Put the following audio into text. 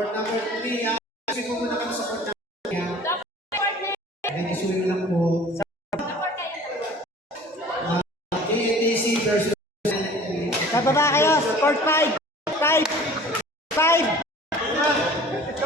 Court number 3. Kasi po muna kami sa court number 3. Renisuyo lang po. KATC versus... Sa baba kayo, court 5. 5. 5.